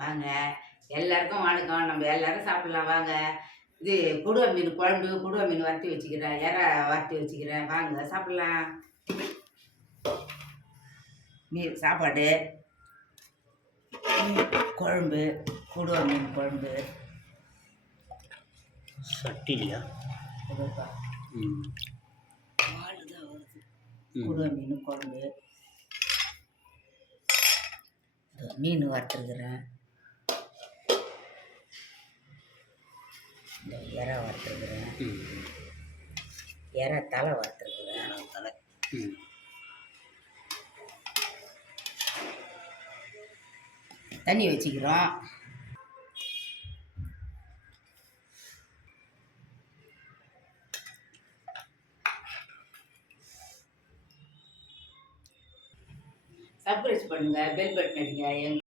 வாங்க. எல்லாருக்கும் வணக்கம். நம்ம எல்லாரும் சாப்பிடலாம் வாங்க. இது கொடுவா மீன் குழம்பு, கொடுவா மீன் வறுத்து வச்சுக்கிறேன். எறா வறுத்து வச்சுக்கிறேன். வாங்க சாப்பிடலாம். மீன் சாப்பாடு, மீன் குழம்பு, கொடுவா மீன் குழம்பு. சட்டிலையா? இதோப்பா பால் தான் வருது. கொடுவா மீன் குழம்பு. மீன் வறுத்துருக்குறேன். இந்த எறா வறுத்துருக்குறேன். எறா தலை வறுத்துருக்குறேன். தலை. தண்ணி வச்சுக்கிறோம். சப்ஸ்கிரைப் பண்ணுங்க, பெல் பட்டன் அடிங்க.